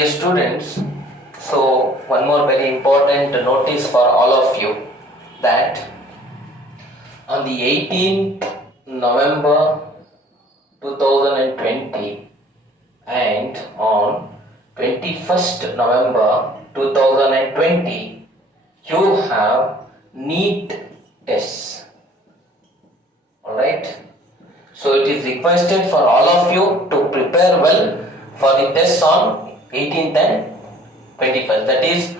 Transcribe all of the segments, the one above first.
Dear students, so one more very important notice for all of you that on the 18th November 2020 and on 21st November 2020 you have NEET tests. Alright, so it is requested for all of you to prepare well for the tests on 18th and 21st, that is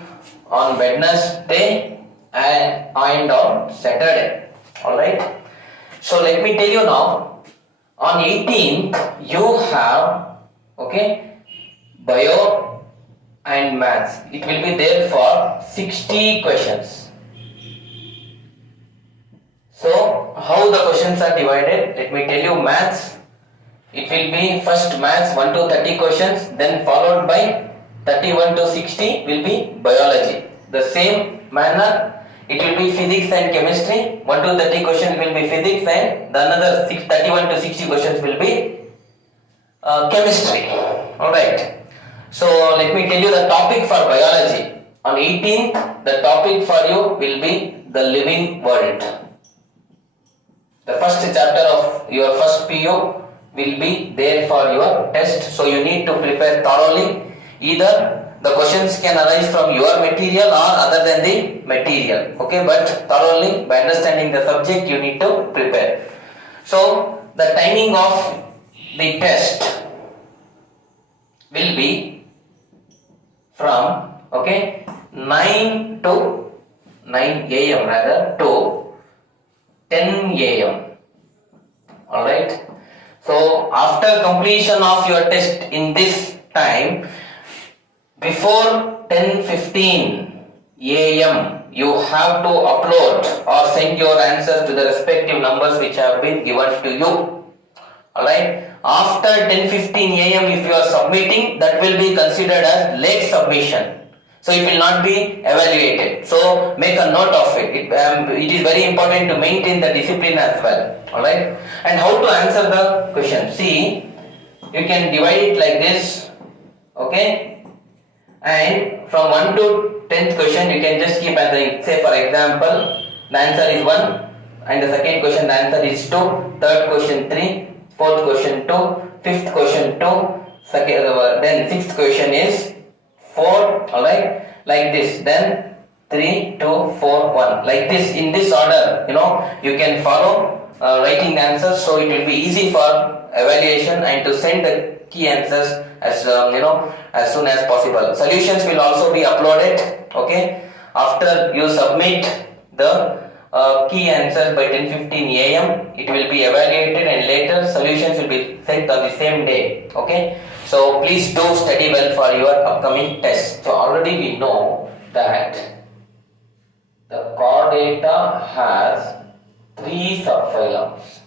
on Wednesday and on Saturday. Alright, so let me tell you now, on 18th you have bio and maths. It will be there for 60 questions. So how the questions are divided, let me tell you. Maths, it will be first maths 1 to 30 questions, then followed by 31 to 60 will be biology. The same manner it will be physics and chemistry. 1 to 30 questions will be physics and the another 31 to 60 questions will be chemistry. Alright, so let me tell you the topic for biology. On 18th the topic for you will be the living world. The first chapter of your first PU will be there for your test, so you need to prepare thoroughly. Either the questions can arise from your material or other than the material, but thoroughly by understanding the subject you need to prepare. So the timing of the test will be from 9 a.m. rather to 10 a.m. Alright, so after completion of your test in this time, before 10:15 a.m. you have to upload or send your answers to the respective numbers which have been given to you. Alright, after 10:15 a.m. if you are submitting, that will be considered as late submission. So it will not be evaluated. So make a note of it. It is very important to maintain the discipline as well. Alright. And how to answer the question? See, you can divide it like this. And from 1 to 10th question you can just keep answering. Say for example, the answer is 1 and the second question the answer is 2, third question 3, fourth question 2, fifth question 2, then sixth question is 4, alright, like this, then 3, 2, 4, 1, like this, in this order, you can follow writing the answers, so it will be easy for evaluation and to send the key answers as as soon as possible. Solutions will also be uploaded, after you submit the key answers by 10:15 a.m. it will be evaluated and later solutions will be sent on the same day. So please do study well for your upcoming test. So already we know that the chordata has 3 subphylums.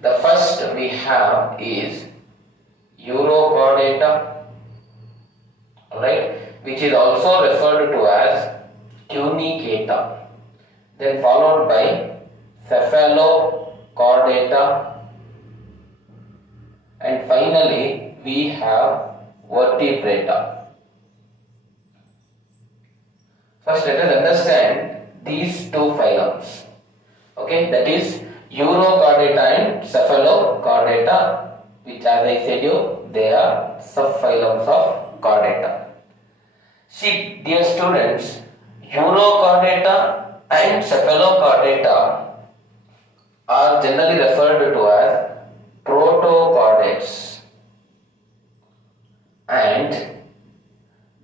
The first we have is Urochordata, which is also referred to as Tunicata. Then followed by Cephalochordata, and finally we have Vertebrata. First let us understand these 2 phylums. That is Urochordata and Cephalochordata, which as I said you, they are subphylums of chordata. See, dear students, Urochordata and Cephalochordata are generally referred to as protochordates, and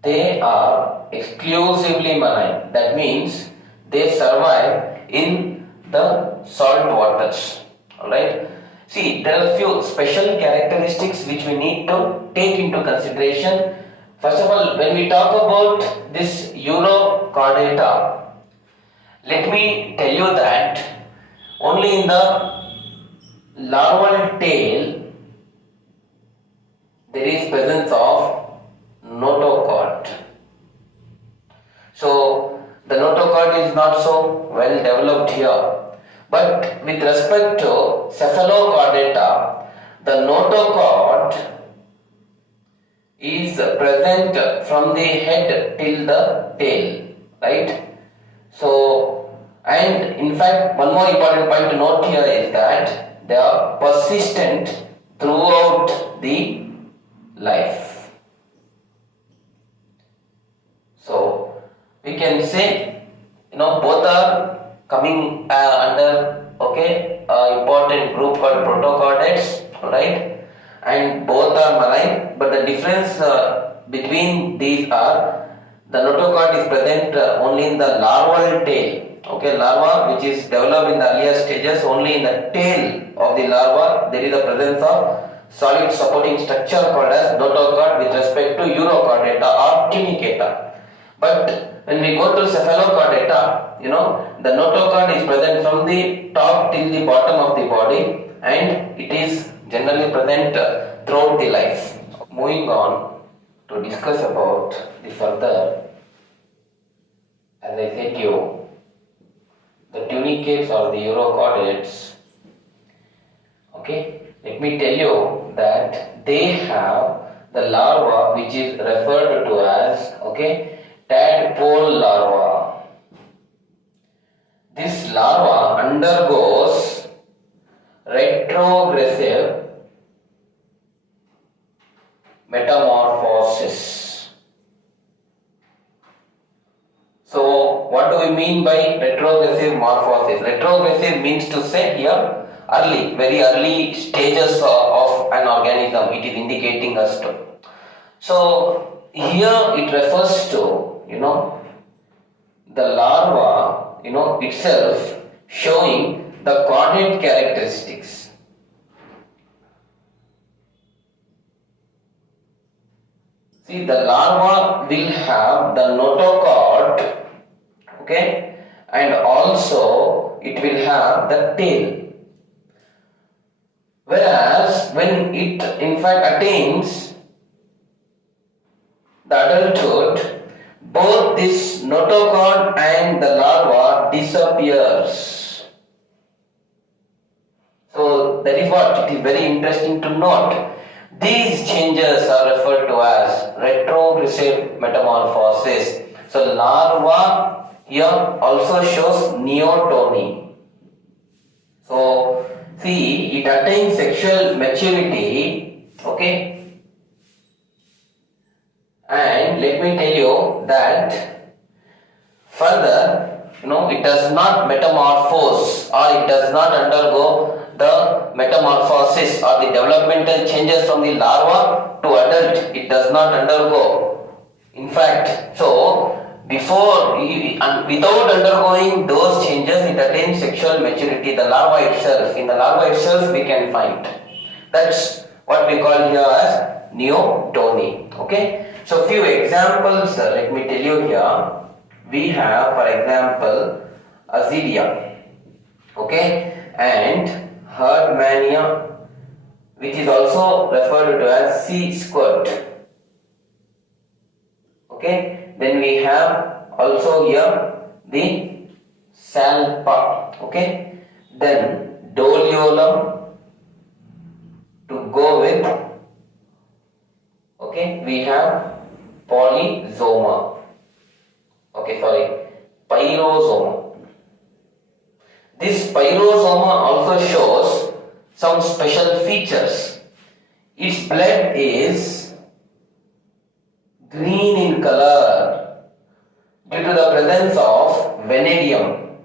they are exclusively marine. That means they survive in the salt waters. Alright. See, there are few special characteristics which we need to take into consideration. First of all, when we talk about this Urochordata, let me tell you that only in the larval tail there is presence of notochord. So the notochord is not so well developed here. But with respect to Cephalochordata, the notochord is present from the head till the tail, right? So, and in fact, one more important point to note here is that they are persistent throughout the life. So, we can say, both are coming under important group called protochordates, right? And both are marine, but the difference between these are the notochord is present only in the larval tail. Okay, larva which is developed in the earlier stages, only in the tail of the larva there is a presence of solid supporting structure called as notochord with respect to urochordata or tunicata. But when we go to cephalochordata, the notochord is present from the top till the bottom of the body, and it is generally present throughout the life. Moving on to discuss about the further, as I said you, the tunicates or the urochordates. Okay, let me tell you that they have the larva which is referred to as tadpole larva. This larva undergoes retrogressive metamorphosis. So, what do we mean by retrogressive morphosis? Retrogressive means to say here very early stages of an organism, it is indicating us to. So, here it refers to, the larva, itself showing the chordate characteristics. See, the larva will have the notochord, and also it will have the tail. Whereas when it in fact attains the adulthood, both this notochord and the larva disappears. So that is what it is very interesting to note. These changes are referred to as retrogressive metamorphosis. So larva here also shows neotony. So see, it attains sexual maturity, and let me tell you that further, it does not metamorphose or it does not undergo the metamorphosis or the developmental changes from the larva to adult. It does not undergo. In fact, so before and without undergoing those changes, it attains sexual maturity. The larva itself, in the larva itself, we can find. That's what we call here as neotony. So few examples. Let me tell you here. We have, for example, azidia, and herdmania, which is also referred to as sea squirt. Then we have also here the salpa. Then doliolum to go with. We have polyzoma. Pyrosoma. This pyrosoma also shows some special features. Its blood is green in color due to the presence of vanadium.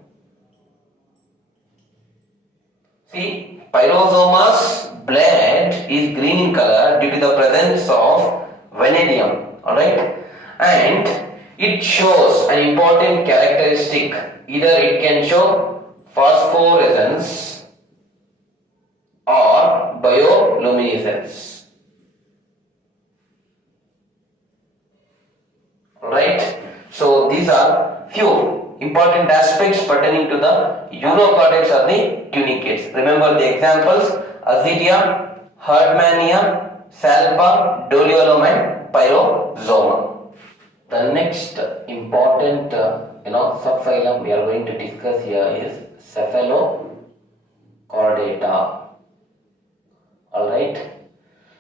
See, pyrosoma's blood is green in color due to the presence of vanadium. Alright, and it shows an important characteristic. Either it can show phosphorescence or bioluminescence. Alright, so these are few important aspects pertaining to the urochordates or the tunicates. Remember the examples: azidia, herdmania, salpa, doliolum and pyrosoma. The next important subphylum we are going to discuss here is cephalochordata. Alright.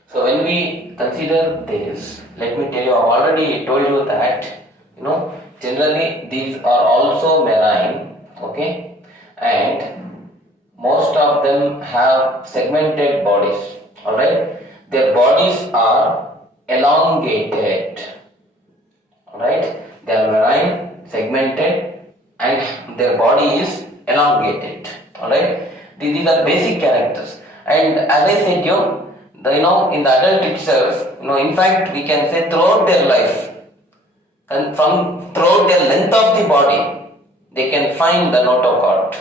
So when we we consider this, let me tell you, I've already told you that, generally these are also marine, okay, and most of them have segmented bodies, alright. Their bodies are elongated, alright. They are marine, segmented, and their body is elongated, alright. These are basic characters, and as I said in the adult itself, in fact we can say throughout their life, and throughout their length of the body, they can find the notochord,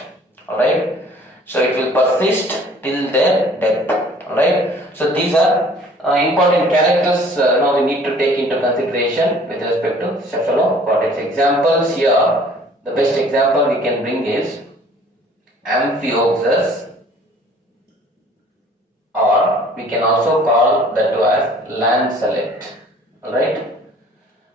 alright. So it will persist till their death, alright. So these are important characters now we need to take into consideration with respect to cephalocortex. Examples here, the best example we can bring is Amphioxus, or we can also call that as lancelet, alright,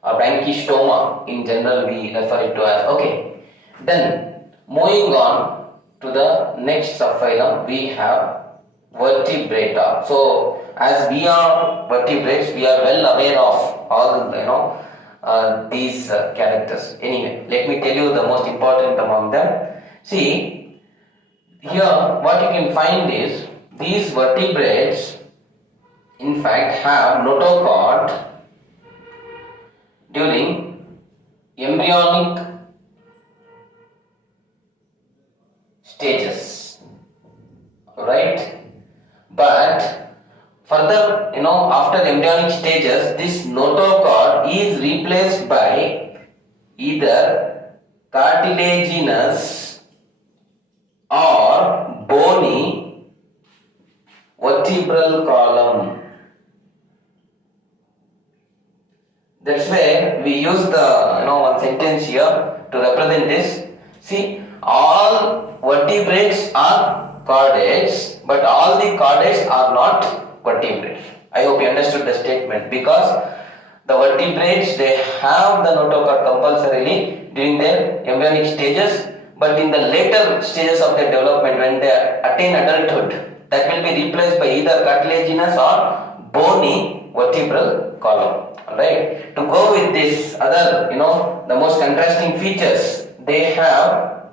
or branchystoma in general we refer it to as. Okay, then moving on to the next subphylum, we have vertebrata. So as we are vertebrates, we are well aware of all these characters. Anyway, let me tell you the most important among them. See, here what you can find is these vertebrates in fact have notochord during embryonic stages, right? But further, after embryonic stages, this notochord is replaced by either cartilaginous or bony vertebral column. That's where we use the one sentence here to represent this. See, all vertebrates are chordates, but all the chordates are not vertebrates. I hope you understood the statement, because the vertebrates, they have the notochord compulsorily during their embryonic stages, but in the later stages of their development, when they attain adulthood, that will be replaced by either cartilaginous or bony vertebral column. Alright. To go with this other, the most contrasting features, they have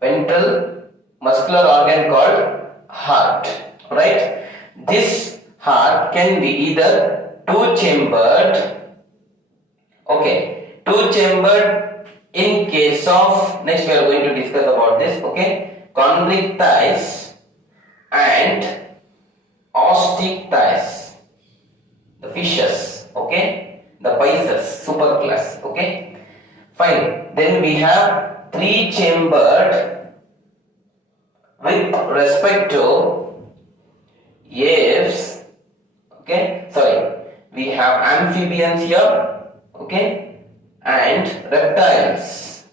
ventral muscular organ called heart. Right. This heart can be either two-chambered. Okay, two-chambered in case of, next we are going to discuss about this, okay, chondrichthyes and OSTEICHTHYES, the fishes, okay, the pisces, superclass, okay, fine. Then we have three-chambered with respect to aves, okay, we have amphibians here, okay, and reptiles.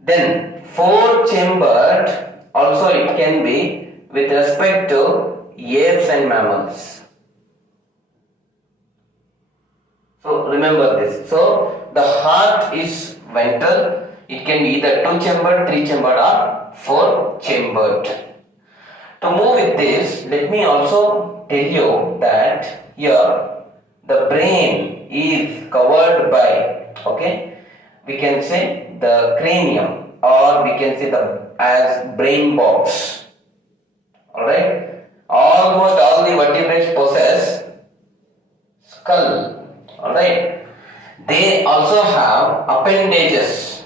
Then four-chambered also it can be with respect to apes and mammals. So remember this. So the heart is ventral. It can be either two-chambered, three-chambered or four-chambered. To move with this, let me also tell you that here the brain is covered by, okay, we can say the cranium, or we can say the as brain box. Alright, almost all the vertebrates possess skull. Alright, they also have appendages.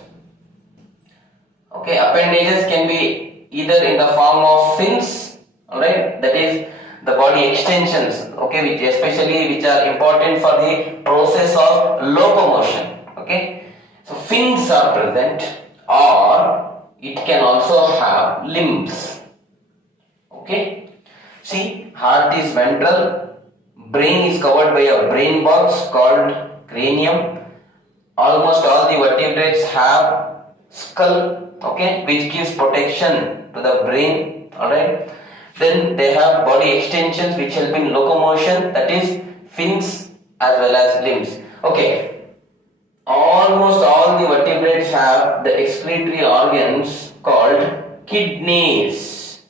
Okay, appendages can be either in the form of fins, alright, that is the body extensions, okay, which are important for the process of locomotion. Okay, so fins are present, or it can also have limbs. Okay, see, heart is ventral, brain is covered by a brain box called cranium. Almost all the vertebrates have skull, okay, which gives protection to the brain. Alright, then they have body extensions which help in locomotion, that is fins as well as limbs. Okay, almost all the vertebrates have the excretory organs called kidneys,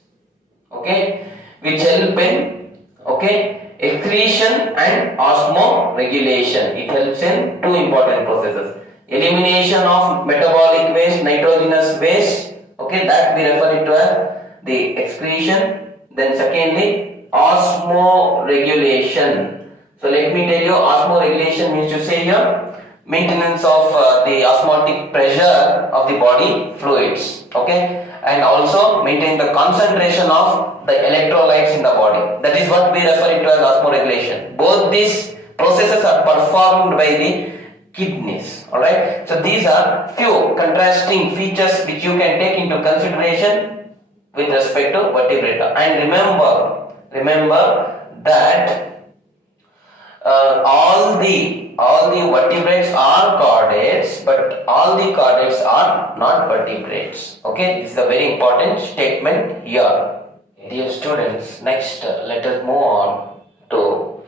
okay, which help in Okay, excretion and osmoregulation. It helps in two important processes. Elimination of metabolic waste, nitrogenous waste. Okay, that we refer it to as the excretion. Then secondly, osmoregulation. So let me tell you, osmoregulation means to say here maintenance of the osmotic pressure of the body fluids. Okay, and also maintain the concentration of the electrolytes in the body. That is what we refer it to as osmoregulation. Both these processes are performed by the kidneys. Alright, so these are few contrasting features which you can take into consideration with respect to vertebrata. And remember that all the vertebrates are chordates, but all the chordates are not vertebrates. Okay, this is a very important statement here. Dear students, next let us move on to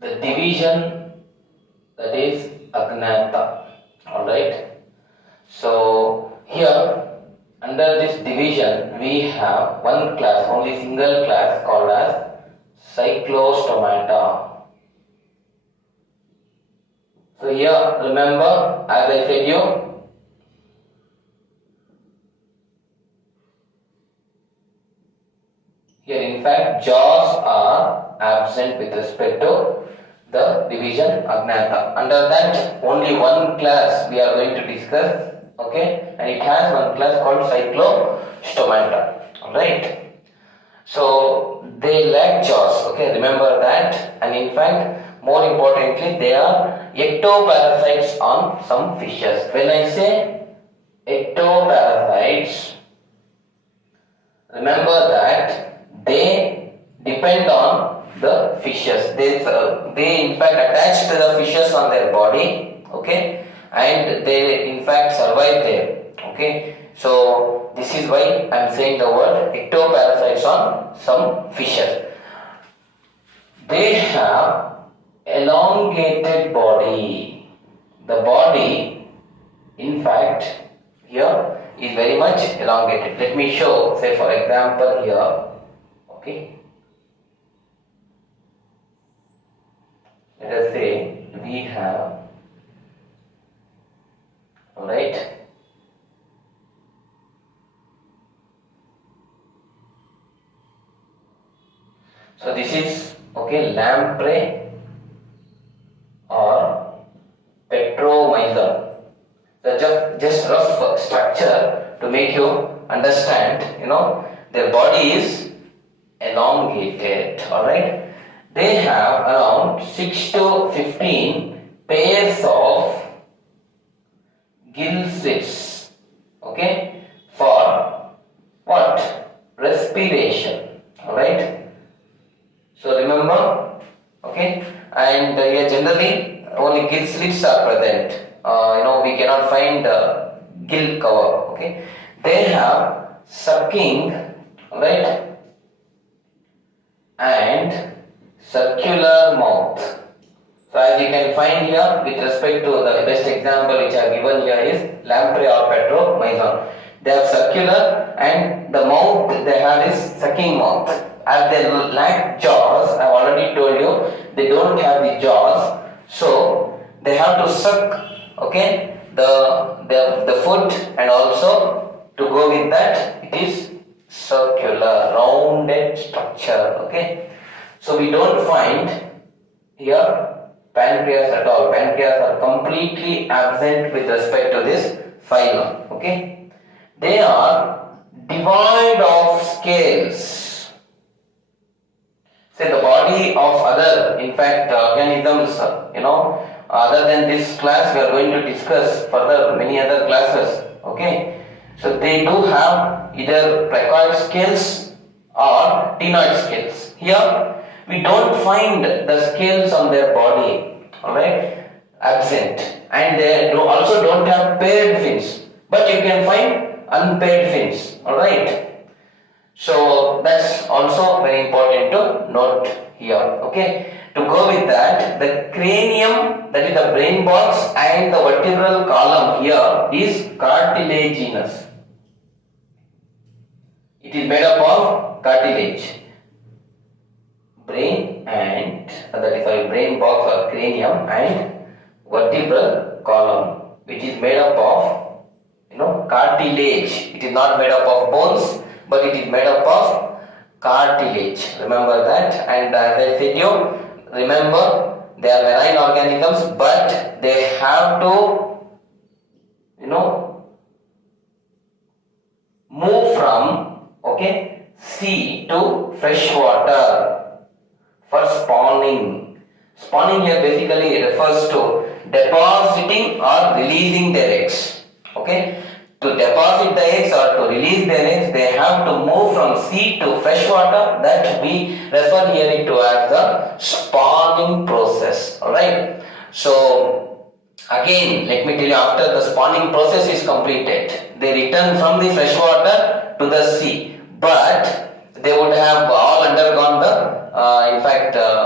the division, that is agnata. Alright, so here under this division we have one class, only single class, called as CYCLOSTOMATA. So here remember, as I said you, here in fact jaws are absent with respect to the division agnata. Under that only one class we are going to discuss. Okay, and it has one class called CYCLOSTOMATA. Alright, so they lack jaws. Okay, remember that. And in fact, more importantly, they are ectoparasites on some fishes. When I say ectoparasites, remember that they depend on the fishes. They in fact attach to the fishes on their body. Okay, and they in fact survive there. Okay, so this is why I am saying the word ectoparasites on some fishes. They have elongated body. The body in fact here is very much elongated. Let me show, say for example here. Okay, let us say we have, alright, so this is, okay, lamprey or petromyzon. So just rough structure to make you understand, their body is elongated. Alright, they have around 6 to 15 pairs of gill slits. Okay, for what? Respiration. Alright, so remember, okay, and here generally only gill slits are present. We cannot find gill cover. Okay, they have sucking, right, and circular mouth. So as you can find here, with respect to the best example which I have given here is lamprey or petromyzon. They have circular, and the mouth they have is sucking mouth. As they lack jaws, I have already told you they don't have the jaws, so they have to suck, okay, the food, and also to go with that it is circular, rounded structure. Okay, so we don't find here pancreas at all. Pancreas are completely absent with respect to this phylum. Okay, they are devoid of scales. Say the body of other, in fact, organisms, other than this class, we are going to discuss further many other classes. Okay, so they do have either precoid scales or ctenoid scales. Here we don't find the scales on their body. Alright, absent, and they also don't have paired fins, but you can find unpaired fins. Alright, so that's also very important to note here. Okay, to go with that, the cranium, that is the brain box, and the vertebral column here is cartilaginous. It is made up of cartilage. brain and that is why brain box or cranium and vertebral column, which is made up of cartilage. It is not made up of bones, but it is made up of cartilage. Remember that. And as I said you, remember they are marine organisms, but they have to move from sea to fresh water for spawning. Spawning here basically refers to depositing or releasing their eggs. To deposit the eggs or to release their eggs, they have to move from sea to fresh water. That we refer here to as the spawning process. Alright. So again, let me tell you, after the spawning process is completed, they return from the fresh water to the sea. But they would have all undergone the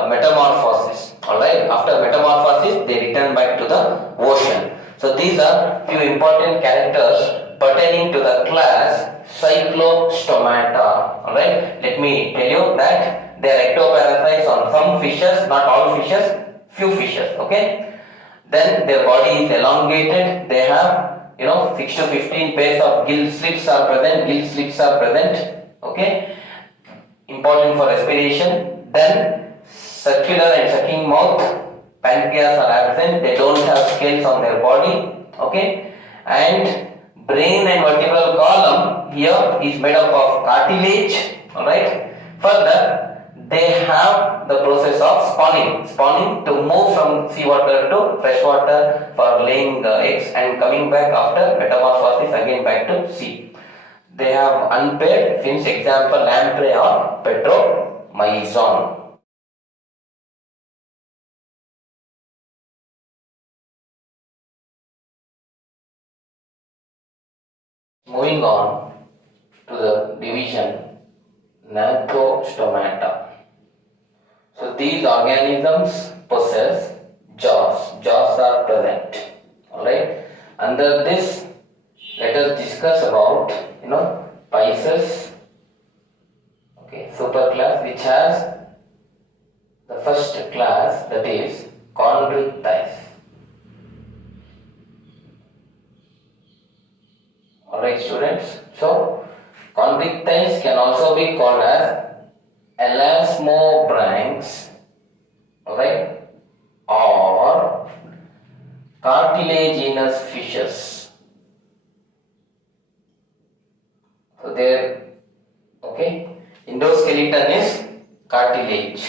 metamorphosis. Alright. After metamorphosis, they return back to the ocean. So these are few important characters pertaining to the class CYCLOSTOMATA. Alright. Let me tell you that they are ectoparasites on some fishes, not all fishes, few fishes. Then their body is elongated. They have 6 to 15 pairs of gill slits are present. Important for respiration. Then circular and sucking mouth, pancreas are absent. They don't have scales on their body. And brain and vertebral column here is made up of cartilage. Alright. Further, they have the process of spawning to move from seawater to freshwater for laying the eggs and coming back after metamorphosis again back to sea. They have unpaired fins, example lamprey or petromyzon. Moving on to the division Gnatostomata. So these organisms possess jaws. Jaws are present. Alright. Under this, let us discuss about Pisces superclass, which has the first class, that is Chondrichthyes. Alright students, so Chondrichthyes can also be called as elasmobranchs, alright, or cartilaginous fishes. So their endoskeleton is cartilage.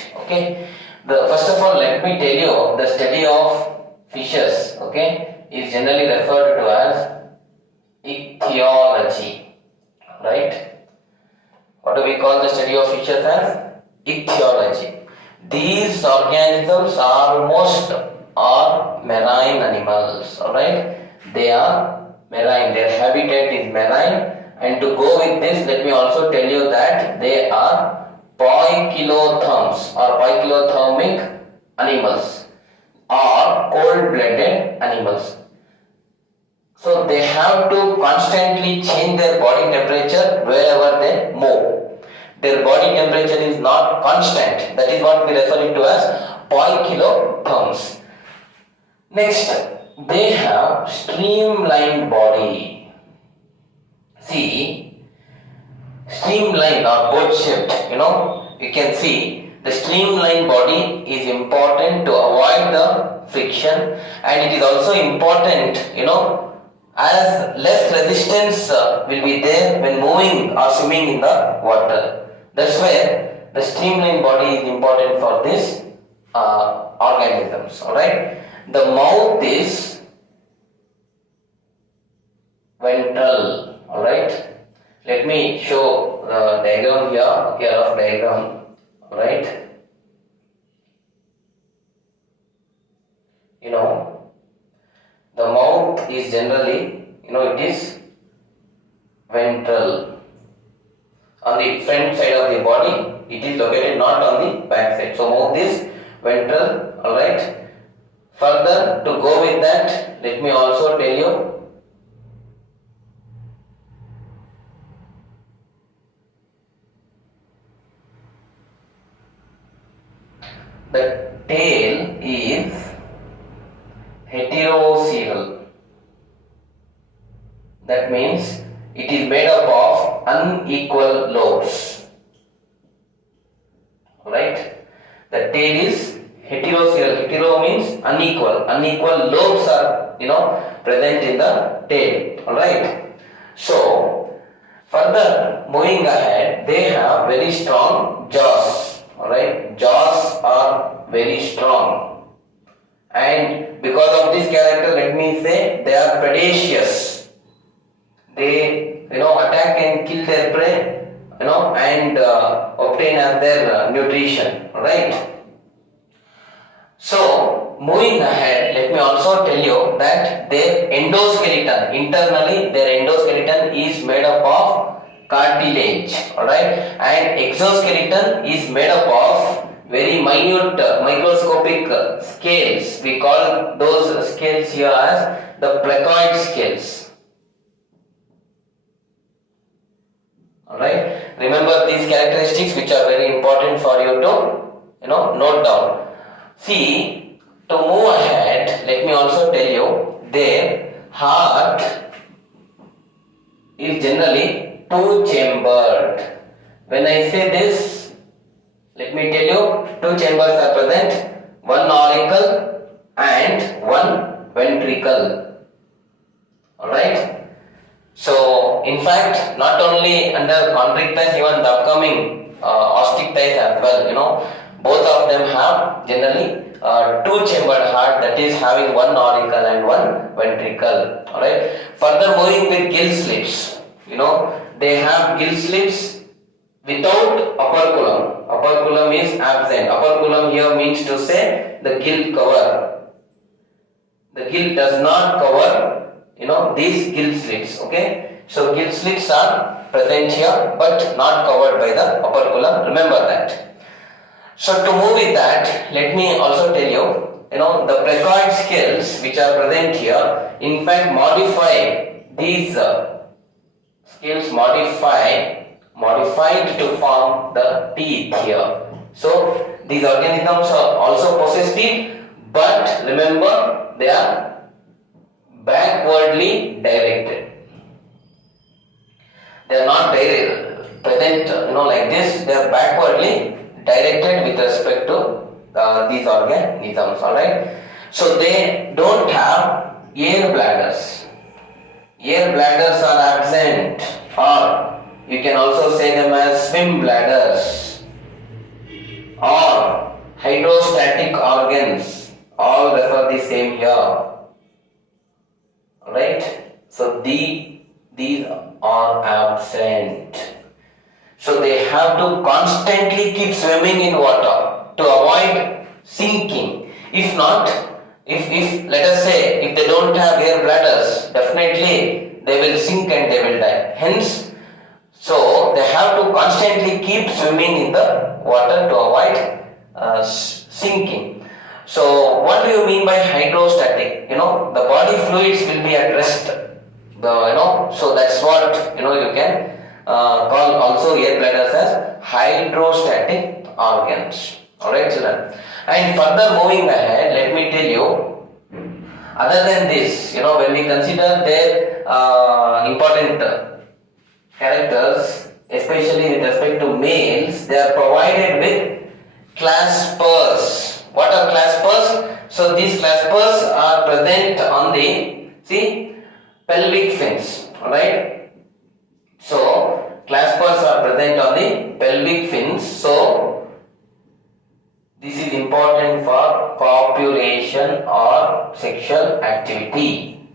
First of all, let me tell you, the study of fishes is generally referred to as ichthyology. Right? What do we call the study of fishes as? Ichthyology. These organisms are marine animals. Alright? They are marine. Their habitat is marine. And to go with this, let me also tell you that they are poikilotherms or poikilothermic animals or cold-blooded animals. So they have to constantly change their body temperature wherever they move. Their body temperature is not constant. That is what we refer to as poikilotherms. Next, they have streamlined body. See, streamlined or boat-shaped, you can see the streamlined body is important to avoid the friction, and it is also important, as less resistance will be there when moving or swimming in the water. That's where the streamlined body is important for these organisms. Alright, the mouth is ventral. Alright, let me show the diagram here. A rough diagram. Alright, the mouth is generally, it is ventral. On the front side of the body, it is located, not on the back side. So mouth is ventral. Alright. Further, to go with that, let me also tell you tail is heterocoel. That means it is made up of unequal lobes. Alright? The tail is heterocoel. Hetero means unequal. Unequal lobes are present in the tail. Alright? So further moving ahead, they have very strong jaws. Alright? Jaws are very strong. And because of this character, let me say they are predaceous. They attack and kill their prey and obtain as their nutrition. Alright? So moving ahead, let me also tell you that their endoskeleton, internally their endoskeleton is made up of cartilage. Alright? And exoskeleton is made up of very minute microscopic scales. We call those scales here as the placoid scales. Alright, remember these characteristics which are very important for you to note down. See, to move ahead, let me also tell you their heart is generally two-chambered. When I say this, let me tell you two chambers are present, one auricle and one ventricle. Alright. So, in fact, not only under chondrichthyes, even the upcoming osteichthyes as well, both of them have generally two-chambered heart, that is having one auricle and one ventricle. Alright. Further moving with gill slits, they have gill slits without operculum. Operculum is absent. Operculum here means to say the gill cover. The gill does not cover these gill slits. Okay, so gill slits are present here but not covered by the operculum. Remember that. So to move with that, let me also tell you, the placoid scales which are present here, in fact modify these scales modified to form the teeth here. So these organisms are also possess teeth, but remember they are backwardly directed. They are not present like this. They are backwardly directed with respect to these organisms. Alright. So they don't have air bladders. Air bladders are absent, or you can also say them as swim bladders or hydrostatic organs. All refer the same here. Alright, so these are absent. So they have to constantly keep swimming in water to avoid sinking. If not, if let us say, if they don't have air bladders, definitely they will sink and they will die. Hence, so they have to constantly keep swimming in the water to avoid sinking. So what do you mean by hydrostatic? The body fluids will be at rest. So that's what you can call also air bladders as hydrostatic organs. Alright, children. And further moving ahead, let me tell you, other than this, when we consider their important characters, especially with respect to males, they are provided with claspers. What are claspers? So these claspers are present on the pelvic fins. Alright. So claspers are present on the pelvic fins. So this is important for copulation or sexual activity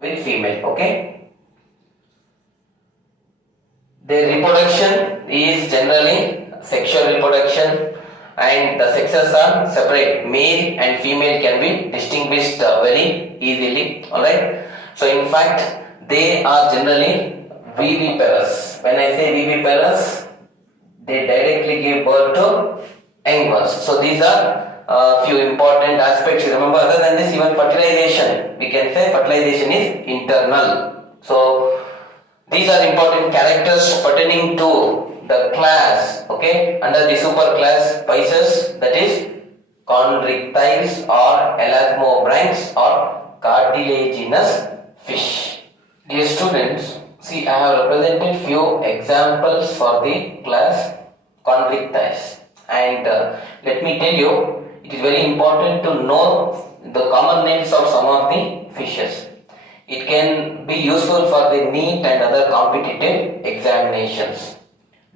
with female. Okay. Their reproduction is generally sexual reproduction, and the sexes are separate. Male and female can be distinguished very easily. Alright. So in fact, they are generally viviparous. When I say viviparous, they directly give birth to young ones. So these are few important aspects. Remember, other than this, even fertilization, we can say fertilization is internal. So these are important characters pertaining to the class, okay, under the superclass Pisces, that is chondrichthyes or elasmobranchs or cartilaginous fish. Dear students, see, I have represented few examples for the class chondrichthyes, and let me tell you, it is very important to know the common names of some of the fishes. It can be useful for the NEET and other competitive examinations.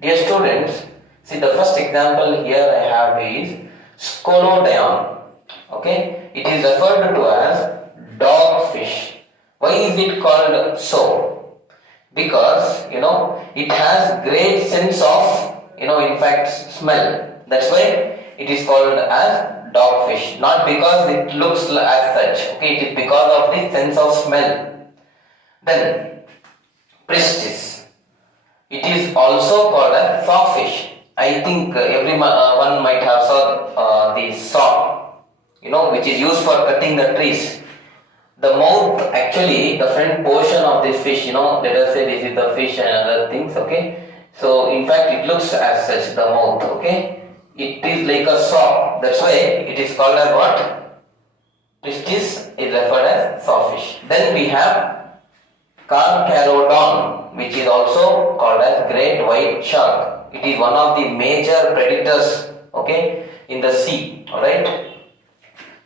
Dear students, see, the first example here I have is Scolodion. Okay, it is referred to as dogfish. Why is it called so? Because it has great sense of in fact smell. That's why it is called as dogfish. Not because it looks as such. Okay, it is because of the sense of smell. Then Pristis. It is also called a sawfish. I think everyone might have saw the saw, which is used for cutting the trees. The mouth, actually, the front portion of this fish, let us say this is the fish and other things, okay. So, in fact, it looks as such, the mouth, okay. It is like a saw. That's why it is called as what? Pristis is referred as sawfish. Then we have Carcharodon, which is also called as great white shark. It is one of the major predators, okay, in the sea, alright.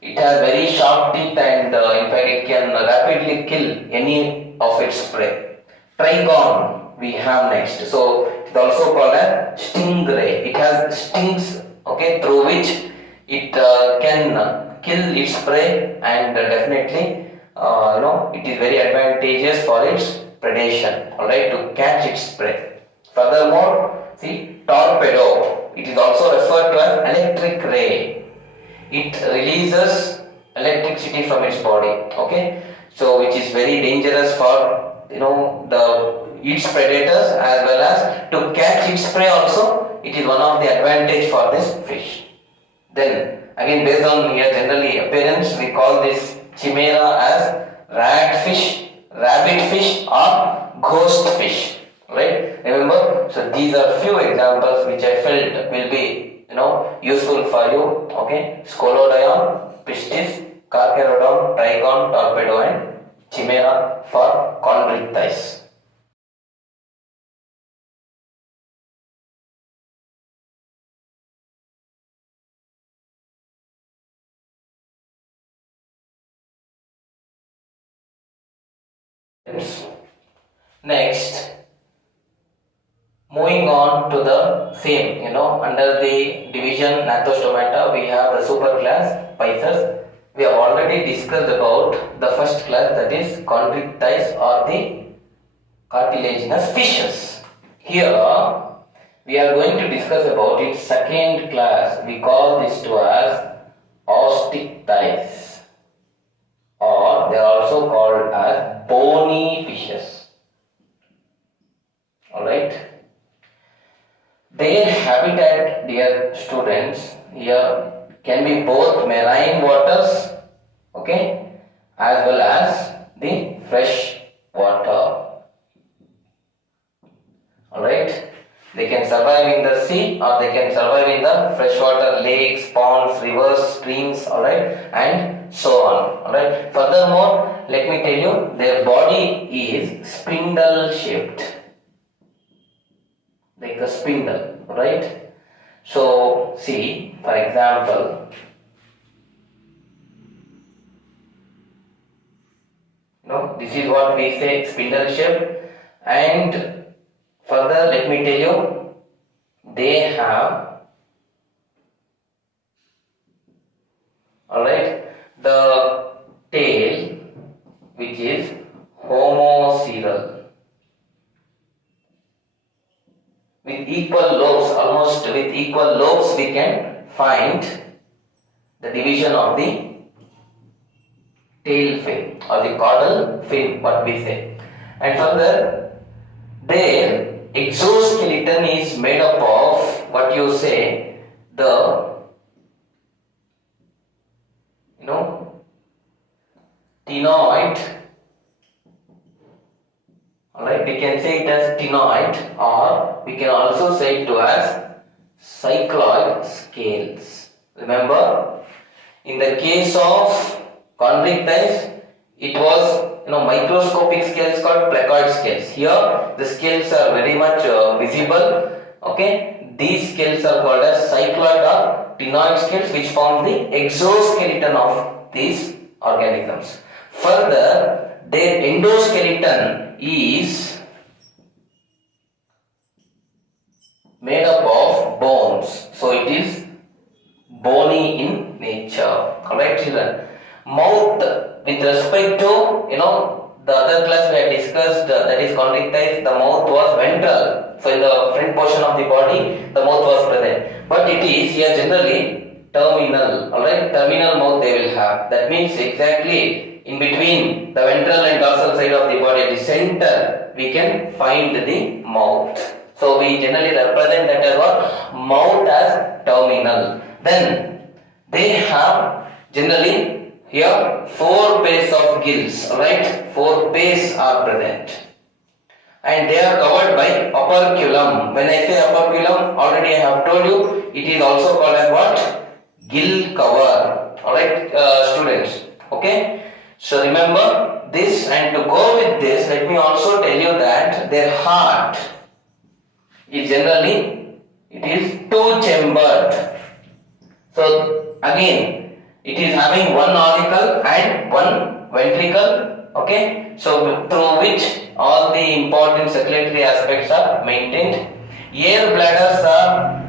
It has very sharp teeth and in fact it can rapidly kill any of its prey. Trigon we have next. So it is also called as stingray. It has stings, okay, through which it can kill its prey, and definitely it is very advantageous for its predation, alright, to catch its prey. Furthermore, see, torpedo. It is also referred to as electric ray. It releases electricity from its body, okay, so which is very dangerous for its predators as well as to catch its prey also. It is one of the advantage for this fish. Then again, based on here generally appearance, we call this chimera as ratfish, rabbit fish or ghost fish, right? Remember, so these are few examples which I felt will be useful for you, okay. Scolodion, Pistis, Carcharodon, Trigon, Torpedo and Chimera for chondrichthyes. Next, moving on to the same, under the division Gnatostomata, we have the superclass Pisces. We have already discussed about the first class, that is chondrichthyes or the cartilaginous fishes. Here we are going to discuss about its second class. We call this to as OSTEICHTHYES, or they are also called as bony fishes. Alright. Their habitat, dear students, here can be both marine waters, okay, as well as the fresh water. Alright. They can survive in the sea or they can survive in the freshwater lakes, ponds, rivers, streams, alright, and so on. Alright. Furthermore, let me tell you, their body is spindle shaped, like a spindle, right? So, see, for example, this is what we say, spindle shape. And further, let me tell you, they have, alright, the tail which is homoceral, with equal lobes, almost with equal lobes we can find the division of the tail fin or the caudal fin, what we say. And further, their exoskeleton is made up of what you say, the tenoid Alright, we can say it as ctenoid, or we can also say it as cycloid scales. Remember, in the case of chondrichthyes, it was microscopic scales called placoid scales. Here the scales are very much visible. Okay, these scales are called as cycloid or ctenoid scales, which form the exoskeleton of these organisms. Further, their endoskeleton is made up of bones, so it is bony in nature. Alright children, mouth, with respect to the other class we had discussed, that is chondrichthyes, the mouth was ventral, so in the front portion of the body the mouth was present, but it is here generally terminal. Alright, terminal mouth they will have. That means exactly in between the ventral and dorsal side of the body, at the center we can find the mouth. So we generally represent that as what? Mouth as terminal. Then they have generally here 4 pairs of gills. Alright, 4 pairs are present, and they are covered by operculum. When I say operculum, already I have told you, it is also called as what? Gill cover. Alright students, okay, so remember this. And to go with this, let me also tell you that their heart is generally, it is 2-chambered. So again, it is having one auricle and one ventricle. Okay, so through which all the important circulatory aspects are maintained. Air bladders are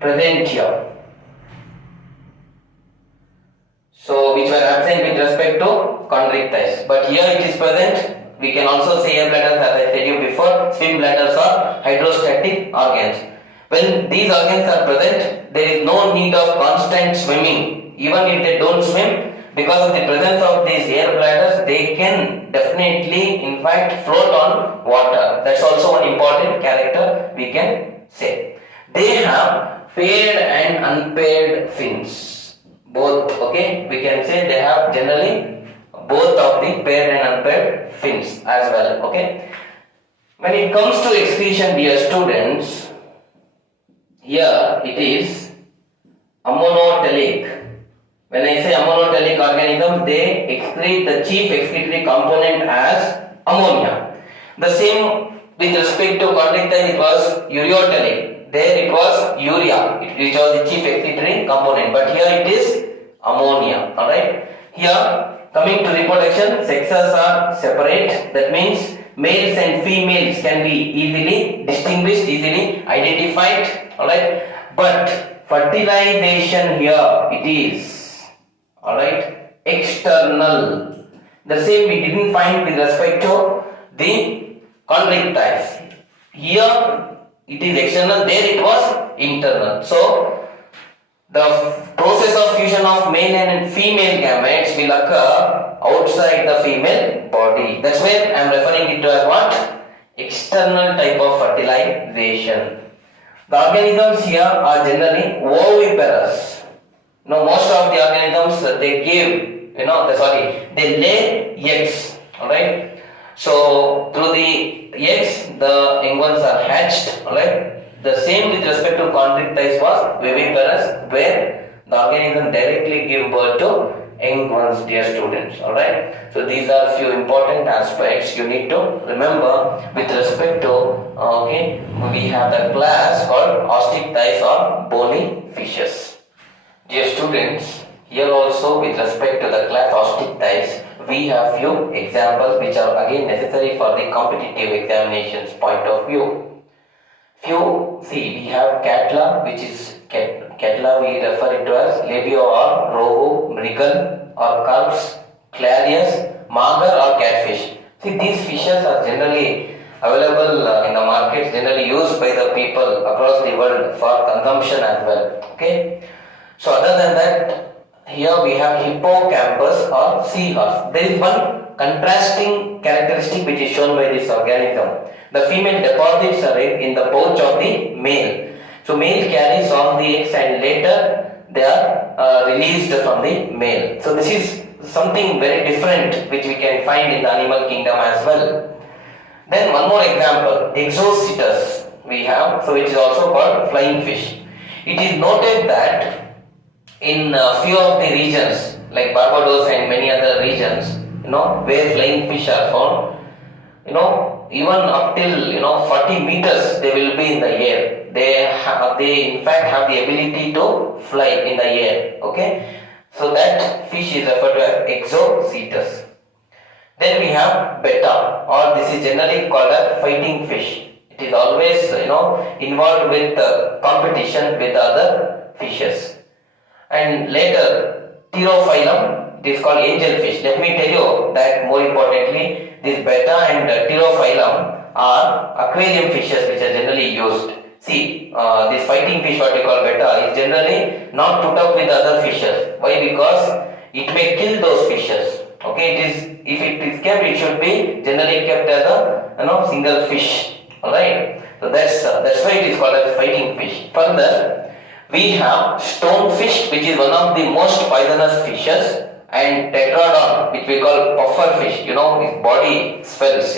present here, so which were absent with respect to chondrichthyes, but here it is present. We can also say air bladders, as I said you before. Swim bladders are hydrostatic organs. When these organs are present, there is no need of constant swimming. Even if they don't swim, because of the presence of these air bladders, they can definitely in fact float on water. That's also one important character we can say. They have paired and unpaired fins, both. Okay, we can say they have generally both of the paired and unpaired fins as well. Okay, when it comes to excretion, dear students, here it is ammonotelic. When I say ammonotelic organisms, they excrete the chief excretory component as ammonia. The same with respect to chondrichthyes, it was ureotelic. There it was urea, which was the chief excretory component, but here it is ammonia. Alright. Here, coming to reproduction, sexes are separate. That means males and females can be easily distinguished, easily identified. Alright. But fertilization here, it is external. The same we didn't find with respect to the chondrichthyes. Here it is external, there it was internal. So the process of fusion of male and female gametes will occur outside the female body. That's where I am referring it to as what? External type of fertilization. The organisms here are generally oviparous. Now most of the organisms, they give, they lay eggs. Alright. So through the eggs, the young ones are hatched. Alright. The same with respect to chondrichthyes was viviparous, where the organism directly give birth to young ones, dear students. Alright. So these are few important aspects you need to remember with respect to, we have the class called OSTEICHTHYES or bony fishes. Dear students, here also with respect to the class OSTEICHTHYES, we have few examples which are again necessary for the competitive examinations point of view. We have catla, which is catla, we refer it to as labio or rohu, mrigal or carps, clarius, magar or catfish. See, these fishes are generally available in the markets, generally used by the people across the world for consumption as well. Okay. So other than that, here we have hippocampus or seahorse. There is one contrasting characteristic which is shown by this organism. The female deposits her egg in the pouch of the male. So male carries all the eggs and later they are released from the male. So this is something very different which we can find in the animal kingdom as well. Then one more example, exocetus we have, so it is also called flying fish. It is noted that in few of the regions like Barbados and many other regions, where flying fish are found, even up till 40 meters they will be in the air. They in fact have the ability to fly in the air. Okay, so that fish is referred to as exocetus. Then we have betta, or this is generally called a fighting fish. It is always involved with competition with other fishes. And later, pterophyllum, it is called angelfish. Let me tell you that more importantly, this betta and pterophyllum are aquarium fishes which are generally used. See, this fighting fish, what we call betta, is generally not put up with other fishes. Why? Because it may kill those fishes. Okay, if it is kept, it should be generally kept as a single fish. Alright, so that's why it is called as fighting fish. Further, we have stonefish, which is one of the most poisonous fishes, and tetradon, which we call puffer fish. His body swells,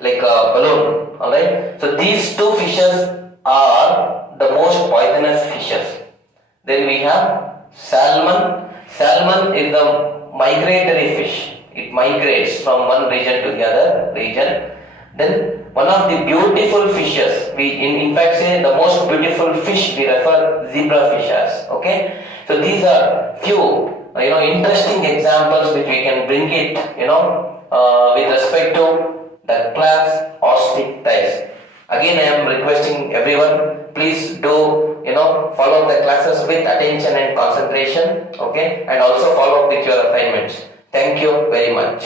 like a balloon. Alright, so these two fishes are the most poisonous fishes. Then we have salmon. Salmon is the migratory fish. It migrates from one region to the other region. Then one of the beautiful fishes, we in fact say the most beautiful fish, we refer zebrafish as. Okay, so these are few interesting examples which we can bring it with respect to the class OSTEICHTHYES. Again, I am requesting everyone, please do follow the classes with attention and concentration. Okay, and also follow up with your assignments. Thank you very much.